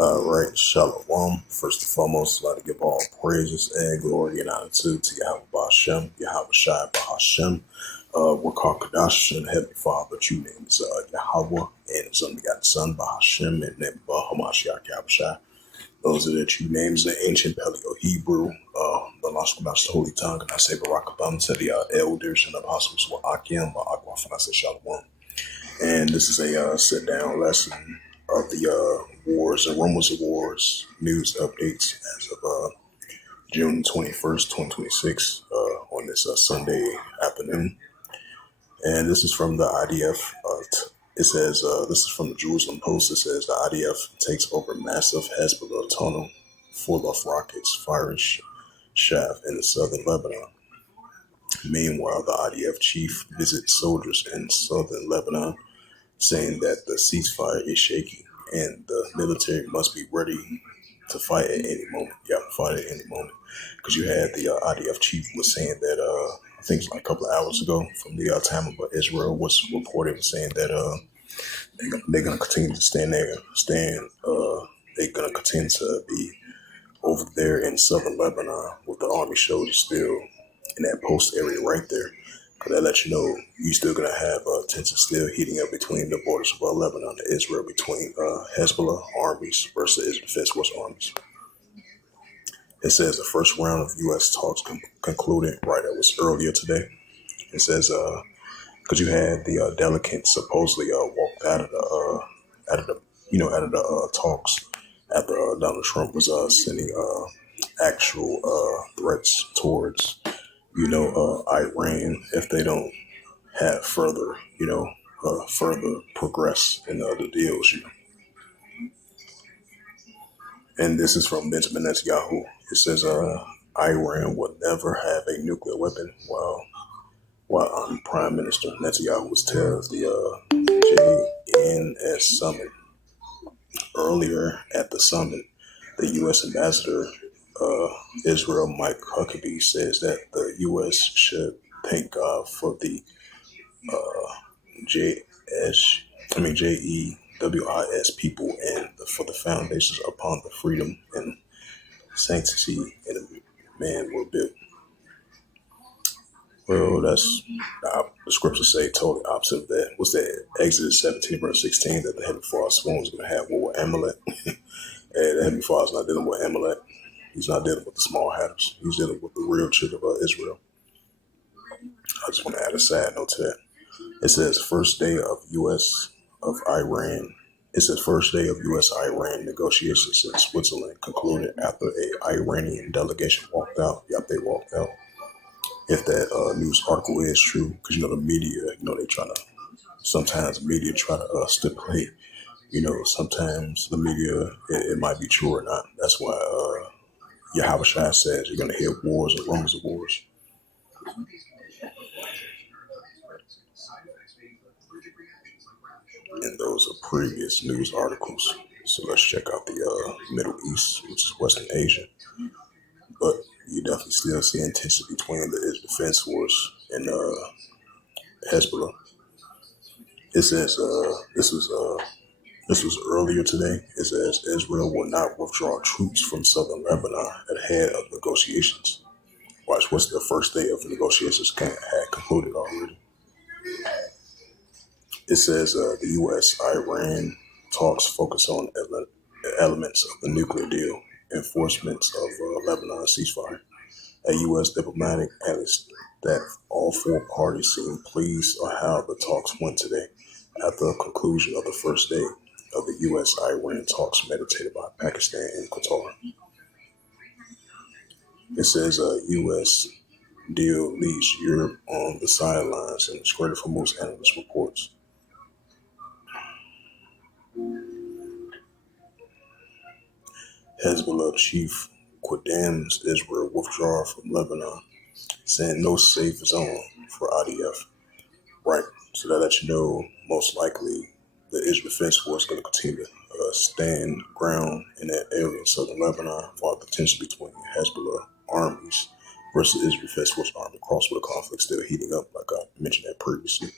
Right, Shalom. First and foremost, I'd like to give all praises and glory and honor to Yahweh Bashem, Yahweh Shai Bahashem. We're called Kadash and Heavenly Father, but you name is Yahweh, and His unbegotten Son Bahashem, and name Bahamashiach Yahweh Shai. Those are the true names in ancient Paleo Hebrew, the Lost the Holy Tongue, and I say Barakabam to the elders and apostles wa Akim, Ba'akwaf, and I say Shalom. And this is a sit down lesson of the wars and rumors of wars news updates as of June 21st, 2026, on this Sunday afternoon. And this is from the IDF. It says, this is from the Jerusalem Post. It says the IDF takes over massive Hezbollah tunnel full of rockets firing shaft in the southern Lebanon. Meanwhile, the IDF chief visits soldiers in southern Lebanon, saying that the ceasefire is shaky and the military must be ready to fight at any moment. Yeah, fight at any moment. Because you had the IDF chief was saying that I think it's like a couple of hours ago from the time of Israel was reporting saying that they're gonna continue to stand there, they're gonna continue to be over there in southern Lebanon with the army soldiers still in that post area right there. Because that lets you know you're still going to have tension still heating up between the borders of Lebanon and Israel, between Hezbollah armies versus Israel Defense Force armies. It says the first round of U.S. talks concluded. Right, it was earlier today. It says because you had the delegate supposedly walked out of the talks after Donald Trump was sending actual threats towards Iran if they don't have further further progress in the deals. And this is from Benjamin Netanyahu. It says Iran will never have a nuclear weapon, while Prime Minister Netanyahu was tells the JNS summit. Earlier at the summit, the U.S. ambassador Israel Mike Huckabee says that the U.S. should thank God for the JEWIS people and for the foundations upon the freedom and sanctity and man were built. Well, that's the scriptures say totally opposite of that. What's that? Exodus 17 verse 16 that the Heavenly Father sworn was going to have war with Amalek. And the Heavenly Father's not dealing with Amalek. He's not dealing with the small hatters. He's dealing with the real children of Israel. I just want to add a side note to that. It says first day of U.S. of Iran. It says first day of U.S.-Iran negotiations in Switzerland concluded after a Iranian delegation walked out. Yep, they walked out. If that news article is true, because the media, they trying to sometimes the media try to stipulate. Sometimes the media it might be true or not. That's why Yahweh Shai says you're gonna hear wars and rumors of wars. And those are previous news articles. So let's check out the Middle East, which is Western Asia. But you definitely still see tension between the Israel Defense Force and Hezbollah. It says this was earlier today. It says Israel will not withdraw troops from southern Lebanon ahead of negotiations. Watch, what's the first day of the negotiations had concluded already. It says the U.S.-Iran talks focus on elements of the nuclear deal, enforcements of Lebanon ceasefire. A U.S. diplomatic added that all four parties seemed pleased on how the talks went today after the conclusion of the first day of the U.S.-Iran talks meditated by Pakistan and Qatar. It says U.S. deal leaves Europe on the sidelines and is greater for most analyst reports. Hezbollah chief condemns Israel withdrawal from Lebanon, saying no safe zone for IDF. Right, so that lets you know most likely the Israel Defense Force is going to continue to stand ground in that area in southern Lebanon while the tension between Hezbollah armies versus Israel Defense Force army cross-border conflict still heating up, like I mentioned that previously.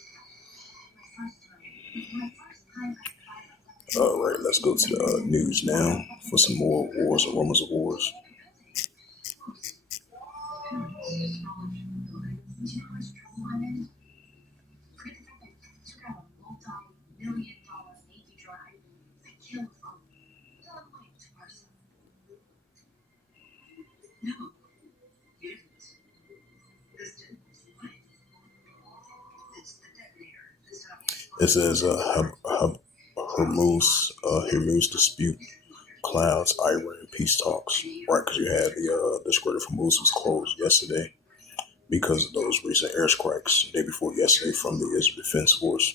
All right, let's go to the news now for some more wars and rumors of wars. It says Hormuz dispute clouds Iran peace talks. Right, because you had the Strait of Hormuz was closed yesterday because of those recent airstrikes day before yesterday from the Israel Defense Force.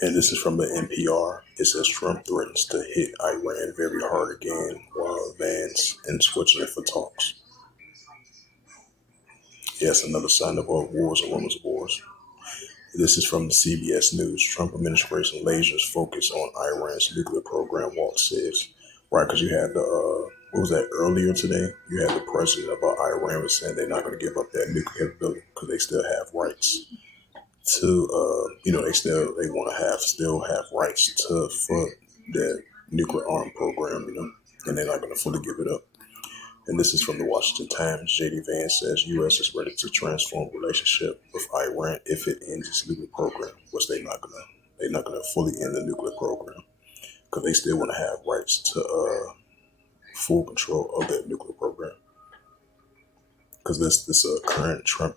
And this is from the NPR. It says Trump threatens to hit Iran very hard again while Vance in Switzerland for talks. Yes, another sign of wars and rumors of wars. This is from the CBS News. Trump administration lasers focus on Iran's nuclear program, Walt says. Right, because you had what was that earlier today? You had the president of Iran was saying they're not going to give up that nuclear capability because they still have rights to, they want to still have rights to for their nuclear arm program, and they're not going to fully give it up. And this is from the Washington Times. J.D. Vance says U.S. is ready to transform relationship with Iran if it ends its nuclear program, which they're not gonna fully end the nuclear program because they still want to have rights to full control of that nuclear program. Because this current Trump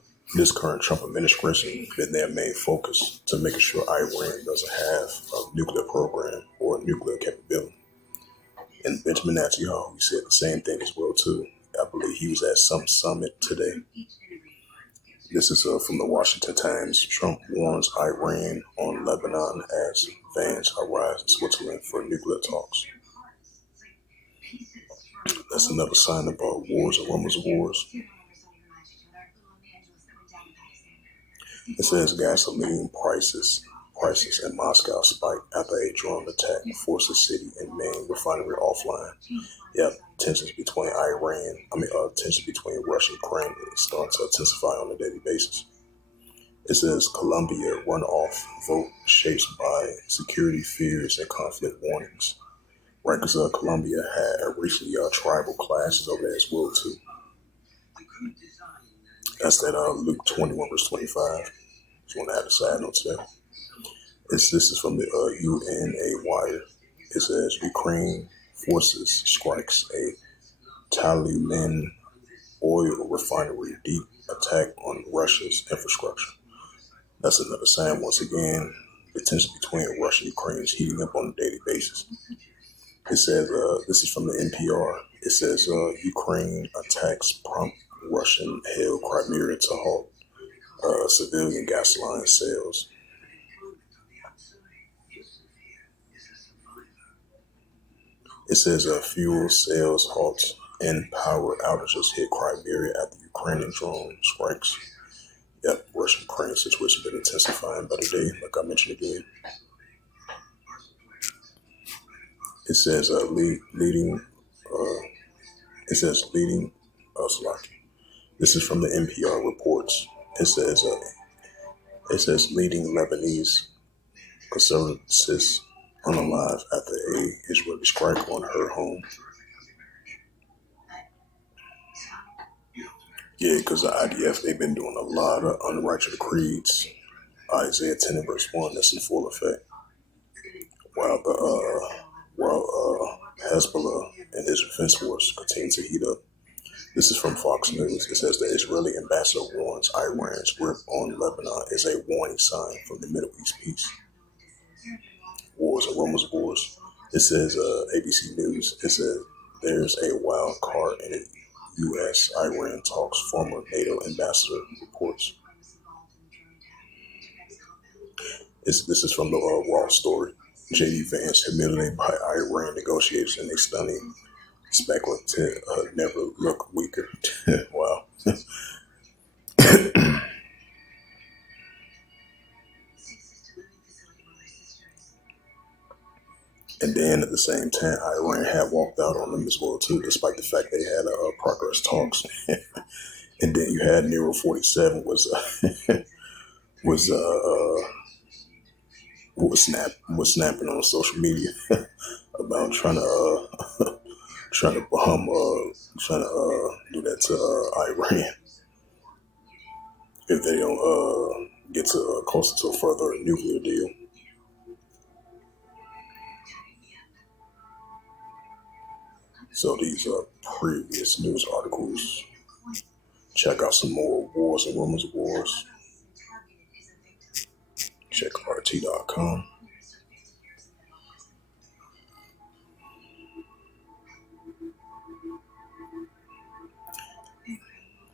administration been their main focus to making sure Iran doesn't have a nuclear program or nuclear capability. And Benjamin Netanyahu, he said the same thing as well too. I believe he was at some summit today. This is from the Washington Times. Trump warns Iran on Lebanon as Vance arrives in Switzerland for nuclear talks. That's another sign about wars and rumors of wars. It says gasoline prices in Moscow spike after a drone attack forced the city and main refinery offline. Yeah, tensions between Russia and Ukraine is starting to intensify on a daily basis. It says Colombia runoff vote shaped by security fears and conflict warnings. Right, because Colombia had recently tribal clashes over there as well too. That's that Luke 21 verse 25. Just want to add a side note to that. This is from the UNA Wire. It says Ukraine forces strikes a Taliban oil refinery, deep attack on Russia's infrastructure. That's another sign, once again, the tension between Russia and Ukraine is heating up on a daily basis. It says, this is from the NPR. It says Ukraine attacks prompt Russian held Crimea to halt civilian gasoline sales. It says fuel sales halts and power outages hit Crimea after Ukrainian drone strikes. Yep, Russian-Ukraine situation been intensifying by the day, like I mentioned again. It says leading. Slaki. This is from the NPR reports. It says leading Lebanese conservatives unalive after a Israeli strike on her home. Yeah, because the IDF, they've been doing a lot of unrighteous creeds. Isaiah 10 and verse 1, that's in full effect. While Hezbollah and Israel Defense Force continue to heat up. This is from Fox News. It says the Israeli ambassador warns Iran's grip on Lebanon is a warning sign from the Middle East peace. Wars and rumors of wars. It says ABC News. It says there's a wild card in it. U.S.-Iran talks, former NATO ambassador reports. This is from the Raw story. J.D. Vance humiliated by Iran negotiators in a stunning speculative never look weaker. Wow. And then at the same time, Iran had walked out on them as well too, despite the fact they had progress talks. And then you had Nero 47 was was snapping on social media about trying to do that to Iran if they don't get to closer to a further nuclear deal. So these are previous news articles. Check out some more wars and rumors of wars. Check RT.com.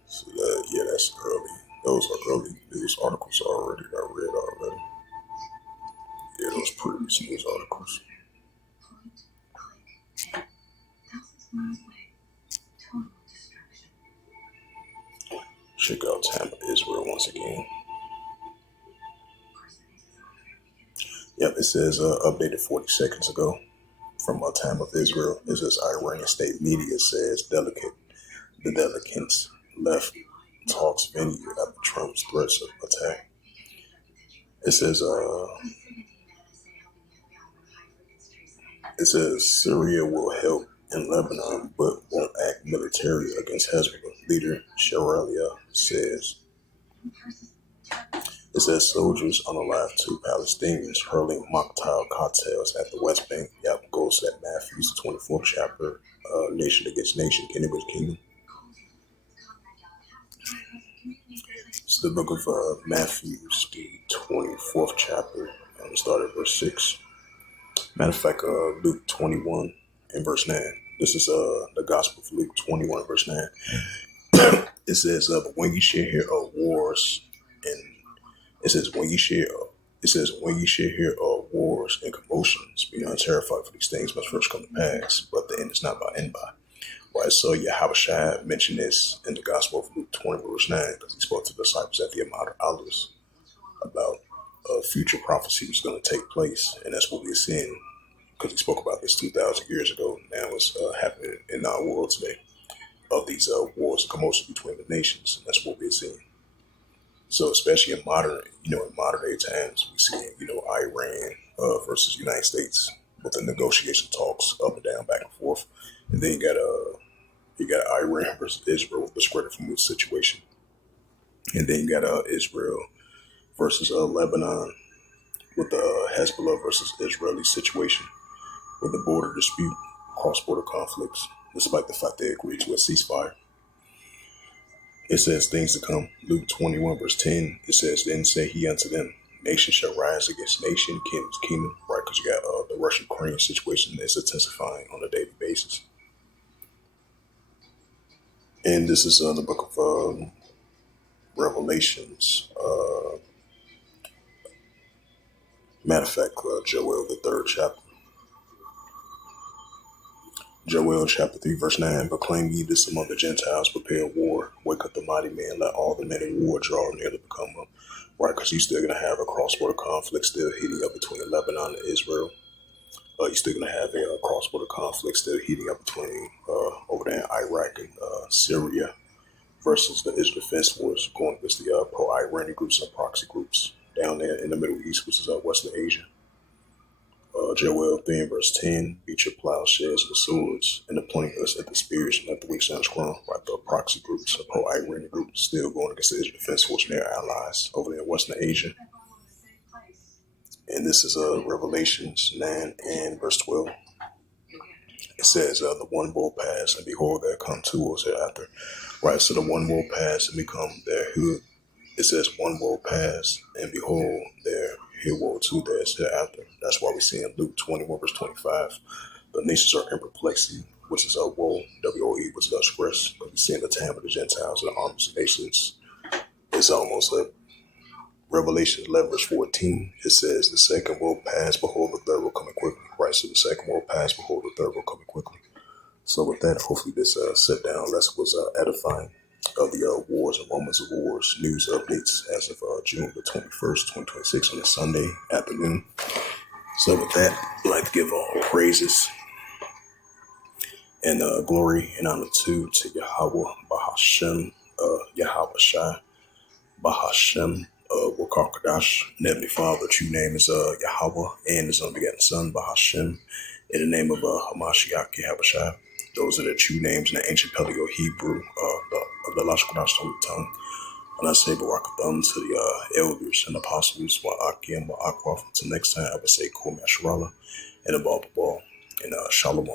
So yeah, that's early. Those are early news articles already. I read already. Yeah, those previous news articles. Check out Time of Israel once again. Yep, it says updated 40 seconds ago from Time of Israel. It says Iranian state media says the delegates left talks venue after Trump's threats of attack. It says Syria will help in Lebanon but won't act military against Hezbollah. Leader Sharalia says. It says soldiers unalive two Palestinians hurling Mokhtar cocktails at the West Bank. Yep, goes at Matthews 24th chapter, Nation Against Nation, Kingdom Against Kingdom. It's the book of Matthews, the 24th chapter, start at verse 6. Matter of fact, Luke 21 and verse 9. This is the Gospel of Luke 21 verse 9. It says, but when you shall hear of wars and It says, when you shall hear of wars and commotions, be not terrified, for these things must first come to pass, but the end is not by and by. Right, so Yahushua mentioned this in the Gospel of Luke 20, verse 9, because he spoke to the disciples at the Mount of Olives about future prophecy was going to take place, and that's what we're seeing, because he spoke about this 2,000 years ago. Now it's happening in our world today, of these wars and commotions between the nations, and that's what we're seeing. So especially in modern day times, we see, Iran versus United States with the negotiation talks up and down, back and forth, and then you got Iran versus Israel with the spread from the situation, and then you got Israel versus Lebanon with the Hezbollah versus Israeli situation with the border dispute, cross-border conflicts, despite the fact they agreed to a ceasefire. It says things to come. Luke 21 verse 10, it says, then say he unto them, nation shall rise against nation, kingdom against kingdom, right? Because you got the Russia-Ukraine situation is intensifying on a daily basis. And this is the book of Revelations. Matter of fact, Joel, the third chapter. Joel chapter 3 verse 9, proclaim ye this among the Gentiles, prepare war, wake up the mighty man, let all the men in war draw near to become up. Right, because you're still going to have a cross-border conflict still heating up between Lebanon and Israel. You're still going to have a cross-border conflict still heating up between over there in Iraq and Syria versus the Israel Defense Force going against the pro-Iranian groups and proxy groups down there in the Middle East, which is Western Asia. Joel 3 verse 10, beat your plowshares and swords, and the pointing us at the spears and at the weak sound strong. Right, the proxy groups, the pro-Iranian groups, still going against the Israel Defense Force and their allies over there in Western Asia. And this is Revelations 9 and verse 12. It says, the one will pass, and behold, there come two us hereafter. Right, so the one will pass and become their hood. It says, one will pass, and behold, there here will two there is hereafter. That's why we see in Luke 21, verse 25, the nations are in perplexity, which is a woe, W-O-E, which is express. But we see in the time of the Gentiles and the armies of nations, it's almost a Revelation 11 verse 14, it says, the second will pass, behold, the third will come quickly. Right, so the second will pass, behold, the third will come quickly. So with that, hopefully this sit down lesson was edifying of the wars and rumors of wars, news updates as of June the 21st, 2026 on a Sunday afternoon. So with that, I'd like to give all praises and glory and honor to Yahweh Bahashem, Yahweh Shai Bahashem, Wakakadash, and Heavenly Father, true name is Yahweh, and His unbegotten Son, Bahashem, in the name of Hamashiach Yahushua. Those are the true names in the ancient Paleo Hebrew, the Lashkunash tongue. And I say Barakatham to the elders and apostles, Wa'akim, Wa'akwaf. Until next time, I would say Kum Yasharala, and above all, and Shalom.